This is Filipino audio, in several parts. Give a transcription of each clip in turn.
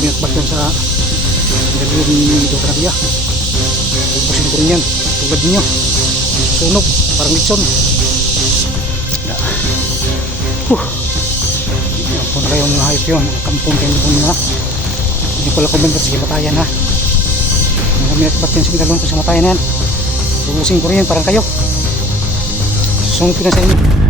minatbag yan sa interview ni Dr. Nadia. Ubusin ko rin yan tulad ninyo, sunog parang litson. Yan po na kayo mga hayop yun, mga kampong kayo po nyo ha. Hindi pala kumenta, sige matayan ha. Mga minatbag yan, sige dalawang ko sa matayan yan. Ubusin ko rin yan parang kayo, susunod ko na sa inyo.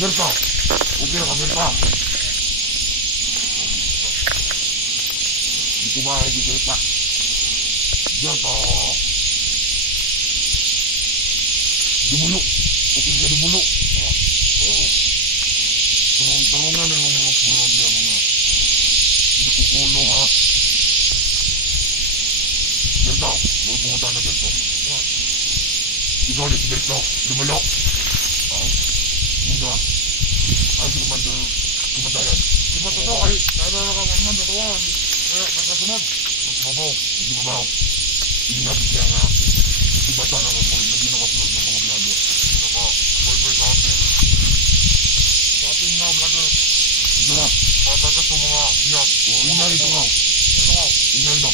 Berkau. Okay, kami pa. Di ko ba, di ko pa. Diyan pa. Dumulo. Okay ka dumulo. Tarungan na yung mga pulang niya mga. Hindi ko kulo ha. Ganto, pupunta na ganto. Ikaw ulit ganto, dumulo. Muna. Ang naman doon, kumatayan. Di ba totoo kayo? Nakakamaman na tuwan. Kaya, nakasunod. Mabaw, hindi mabaw. Hindi natin siya nga. Di ba sana ka po, hindi nakasunod ng mga vlogger. Hindi naka, boy sa atin. Sa atin nga vlogger. Ito na. Patagas ng mga yan. Ingay ito nga. Ito nga. Ingay ito.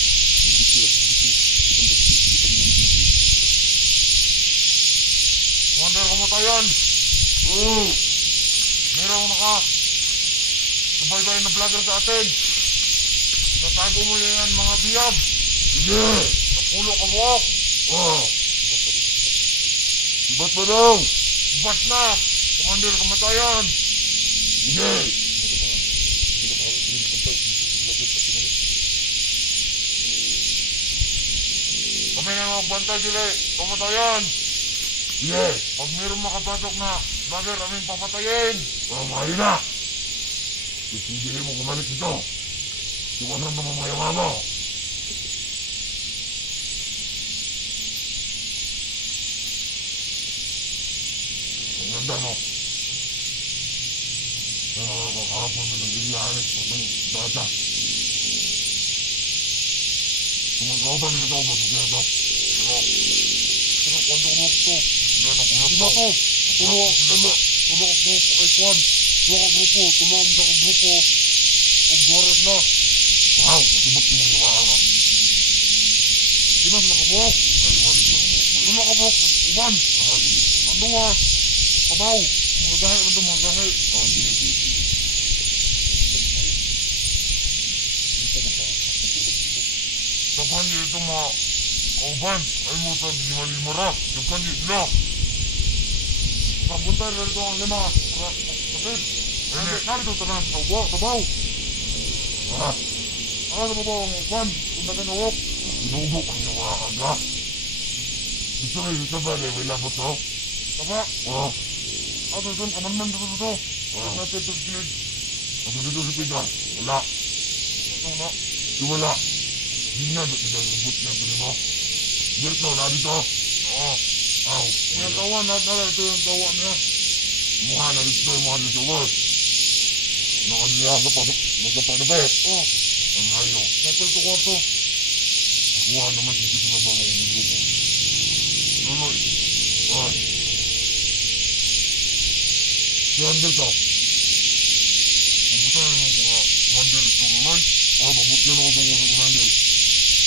Commander, kumatayan. Oo. Meron na ka. Subaybayan na vlogger sa atin. Tatago mo yan mga biyab. Sige. Napulo ka buwak. Ibat pa daw. Ibat na. Commander, kamatayan. Sige. Kami na magbantay dili. Kamatayan. Sige. Pag mayroong makapasok na vlogger, aming papatayin. Mahina. Hindi mo kumalik ito. Iwasan na mamayama mo. Ang ganda mo. Kakahapon na nag-iyahanit sa mga data. Tumagkautan nito ito ba sa kaya ito? Pero kwento ko ito. Hindi ba ito? Tulong ako ay kwan. Tulong ang grupo. Tulong ang grupo. Ang duwaran na. Wow, matubot yung mga nakakak. Di ba sila kabok? Sila kabok, uban. Ang duwa, kabaw. Mga gahe, ano mga gahe. Dapan niyo ito mga kauban. Ay mo sa lima-limara. Dapan niyo ito. Pagpunta rin ito ang lima. Kapit. Narito tanan sa kabaw. Ano mo ba ang kwan? Kung naganawak? Inubok ang nawakan ka. Gusto kayo sa bali, may labot to? Tapa? Oo. Ano doon, kamanman dito dito. Wala natin ito sinig. Ano dito si Pita? Wala. Ito na. Di wala. Hindi nga, nagabot niya ito mo. Dito, na dito. Oo. Aw. Yung kawan, ito yung kawan niya. Mukha na dito, mukha na dito. Nakaniya, magkapanabit. Oo. Ang ayaw. Natal to kwarto. Nakuha naman dito sa baba ng grupo. Nunoy. Ay. Saan dito? Mabutan na yung mga commander ito, Nunoy. Mabut yan ako itong mga commander.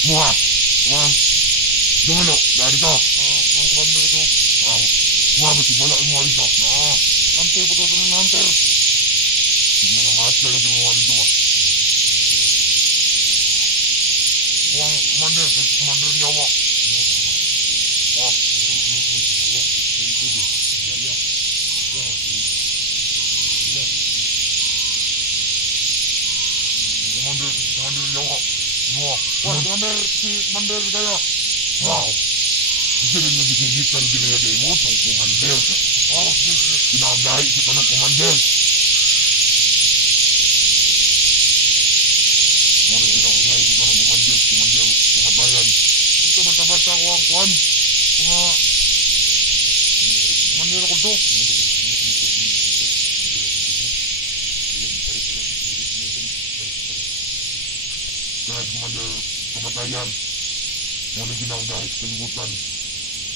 Muha. Dumalo. Dari to. Ang commander ito. Muha ba si Bala ang mga dito? Hunter po ito ng hunter. Tignan na maas na yung mga dito ba? Wang commander Yawa. Wah. Commander Yawa. Wah. Wah, commander Gaya. Wow. Bisa rin nagsigitan ginagay mo itong commander. Wow. Pinagahay kita ng commander. Ito basta-basta ko ang kwan. Mga manira ko ito. Kaya commander kamatayan. Muna ginagahit sa kalibutan.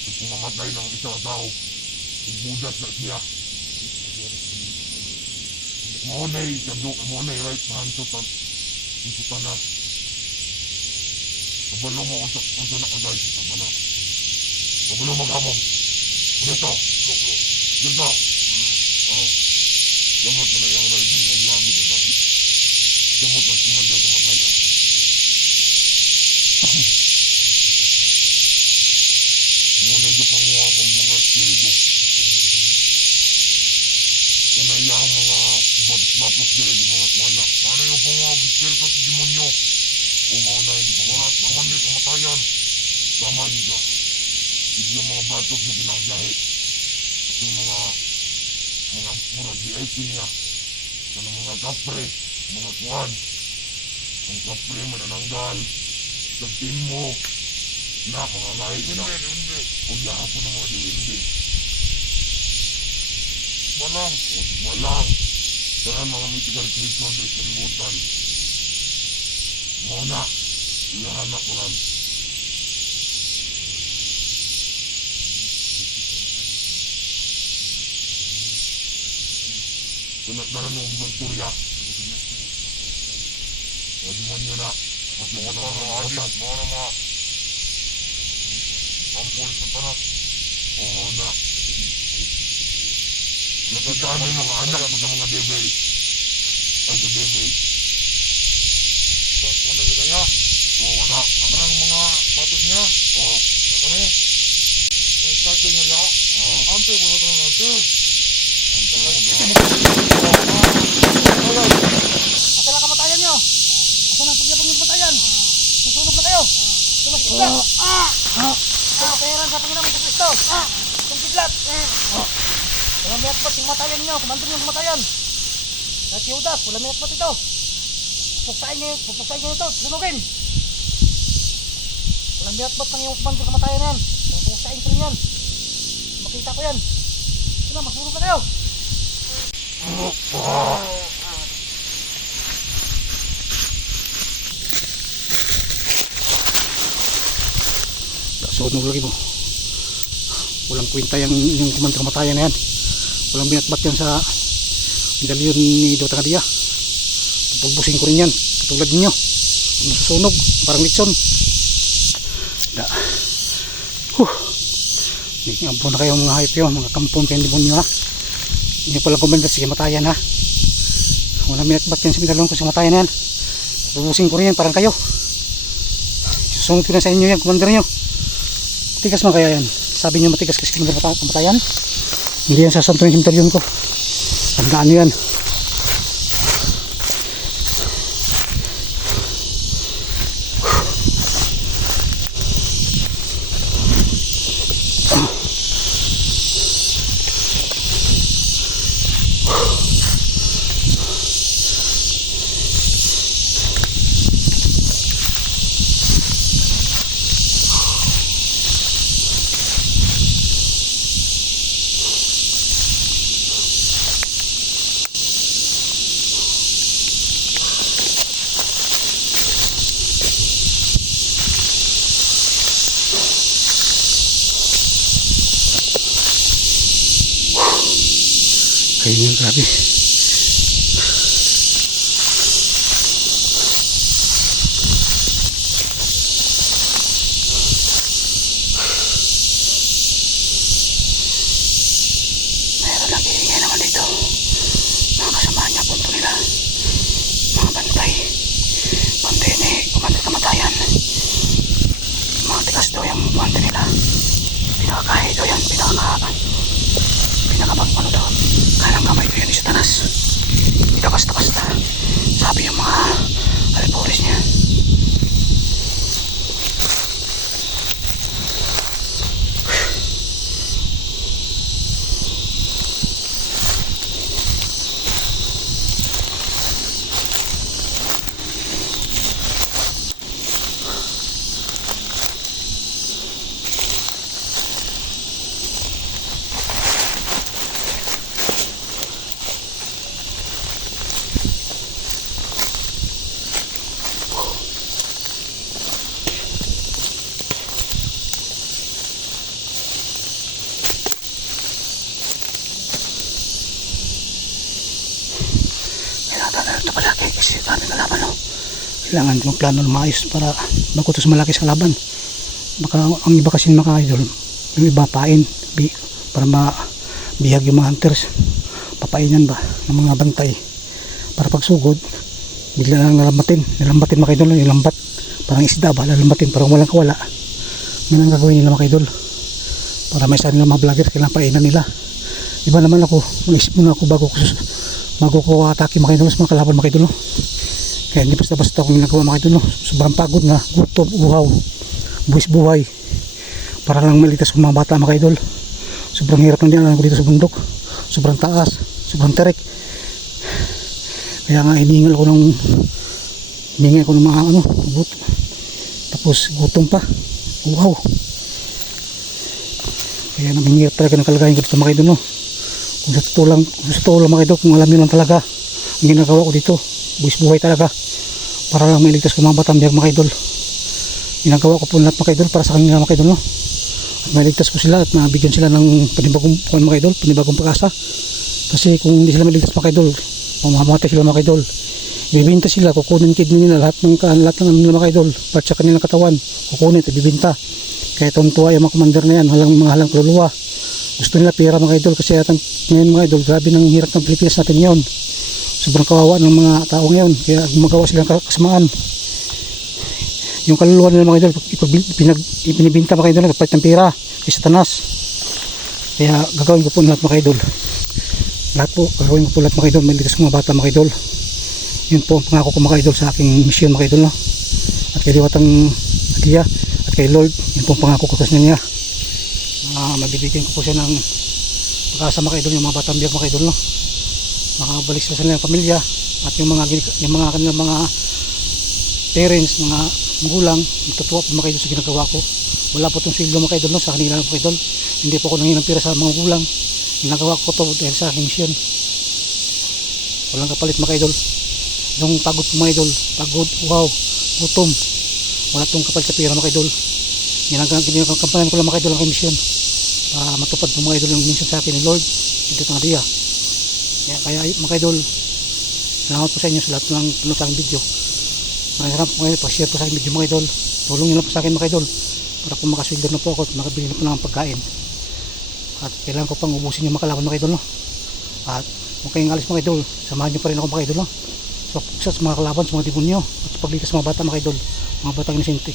Kung pumamatay ng isang tao, budas na siya. Maunay right na hansutan. Hansutan na. Kabalo mo kung na kagay sa bala. Kabalo maghamom. Dito. Dito. Gamot na yung right ng langit na dahil. Gamot na kumanda sa matayan. Muna ito panguha kong mga spirito. Kanayang mga tapos din yung mga kuwana. Ano yung mga espiritu sa demonyo? O mga na hindi pa mga naman yung kamatayan. Tama niya. Hindi yung mga batok na pinakjahe. Yung mga VIP niya. Yung mga kapre, mga kuwan. Ang kapre manananggal. Sa team mo. Nakakangahit na. O yahapon ng mga hindi. Walang. Walang. Kaya mga mitigar Kristo na kalimutan. Muna. Iyahanak ko lang. Pinagdaran ng Venturia. O di man nyo na. At mga nangangatas. Mga mga ang pulis ng tanak. Oo na. Nakitaan mo yung mga anak mo sa mga devil. Ay sa devil. So, ano na kaya? Oo na. Ang mga batos niya? Oo. Na kami? May statue niya siya? Oo. Ante ko na ito ng ante. Ante ko na. Asan ang kamatayan nyo? Asan ang pagyapang yung kamatayan? Susunog na kayo. Tumasikidlat. Kaperan sa Panginoon sa Kristo. Tumkidlat. Walang may akbat yung kamatayan nyo. Kumandun yung kamatayan. At Yudas, walang may akbat ito. Pupuksain nyo ito. Sunugin. Walang may akbat ng yung kumandun kamatayan yan. Pupuksain ko rin yan. Makita ko yan. Sino, masunog na kayo. Sunog lagi mo. Walang kwenta yung kumandang kamatayan na yan. Walang binatbat yan sa medalyon ni Dota Kadia. Pupulbusin ko rin yan katulad ninyo. Masusunog parang litson. Ampun na kayo mga hayop yun, mga kampon kayo demonyo ha. Hindi pala kumanda sa kamatayan ha. Walang binatbat yan sa medalyon ko sa kamatayan na yan. Pupulbusin ko rin yan parang kayo. Susunod ko na sa inyo yan, kumandar nyo. Matigas man kaya yan. Sabi niyo matigas kasi kamatayan. Hindi yan sasanto yung himtalyon ko. Tandaan nyo yan. Kayo yun, grabe. Meron lang iingay naman dito. Mga kasamahan niya, punto nila. Mga bantay. Bantay ni kumandang kamatayan. Mga tigas daw yung bantay nila. Pinakakahi daw yan. Pinakapagpano daw. Kanang kamay ko yan ni Satanas. Ito basta-basta. Sabi yung mga alipuris niya. Kasi dami kalaban, no? Kailangan magplano ng maayos para bago ito sa malaki sa kalaban. Baka ang iba kasi mga idol, yung iba pain para mabihag yung mga hunters. Papainan ba ng mga bantay para pagsugod bigla lang nilambatin mga idol, nilambat parang isda ba, lalambatin parang walang kawala. Yan ang gagawin nila mga idol para may isa nila mga vlogger, kailangan painan nila. Iba naman ako, mag-isip muna ako bago magkukuha-atake mga idol sa mga kalaban mga idol, no? Kaya hindi basta-basta akong ginagawa mga idol, no? Sobrang pagod na, gutom, uhaw, buwis buhay para lang malitas ng mga bata mga idol. Sobrang hirap ng dinaanan ko dito sa bundok, sobrang taas, sobrang terik. Kaya nga hiningal ko ng mga tapos gutom pa, uhaw. Kaya namingirap talaga ng kalagayan ko dito mga idol, no? Kung sa totoo lang mga idol, kung alam nyo lang talaga ang ginagawa ko dito, buwis buhay talaga para lang mailigtas ko mga batang biyag mga idol. Ginagawa ko po lahat mga idol para sa kanila mga idol, no? At mailigtas ko sila at mabigyan sila ng panibagong mga idol, panibagong pag-asa. Kasi kung hindi sila mailigtas mga idol, mamamatay sila mga idol. Ibibinta sila, kukunin kidney nila, lahat ng nila mga idol, part sa kanilang katawan, kukunin at ibibinta. Kaya tuntua yung mga commander na yan, mga halang kaluluwa. Gusto nila pera mga idol, kasi ngayon mga idol, grabe ng hirap ng Pilipinas natin ngayon. Sobrang kawawa ng mga tao ngayon, kaya gumagawa sila ng kasamaan. Yung kaluluwa nila mga idol, ipinibinta mga idol, nagpalit ng pera kay Satanas. Kaya gagawin ko po lahat mga idol. Gagawin ko po lahat mga idol, malitas ko mga bata mga idol. Yun po ang pangako ko mga idol sa aking mission mga idol, no? At kay Diwatang Agiya at kay Lord, yun po ang pangako ko sa niya. Mabibigyan ko po siya ng pag-asa mga idol, yung mga batang biyag mga idol, no? Makabalik sila sa kanilang pamilya at yung mga kanilang mga parents, mga magulang, natutuwa po mga idol sa ginagawa ko. Wala po itong sweldo mga idol, no? Sa kanila mga idol, hindi po ako nanghinang pera sa mga magulang. Ginagawa ko to dahil sa aking mission. Walang kapalit mga idol. Yung pagod po mga idol, pagod, wow, gutom, wala itong kapalit sa pera mga idol. Ginagampanan ko lang mga idol ang aking mission para matupad po mga idol yung mission sa akin ni Lord dito ng Adia. Kaya mga idol, salamat po sa inyo sa lahat ng tulong sa aking video. Maraming salamat po mga idol, pag-share po sa aking video mga idol. Tulong nyo lang po sa akin mga idol para po makasweldo na po ako at makabili na po ng pagkain. At kailangan ko pang ubusin yung makalaban mga idol, no? At kung kayong alis mga idol, samahan nyo pa rin ako mga idol, no? Sa mga kalaban, sa mga demonyo at sa paglikas sa mga bata mga idol, mga batang inosente.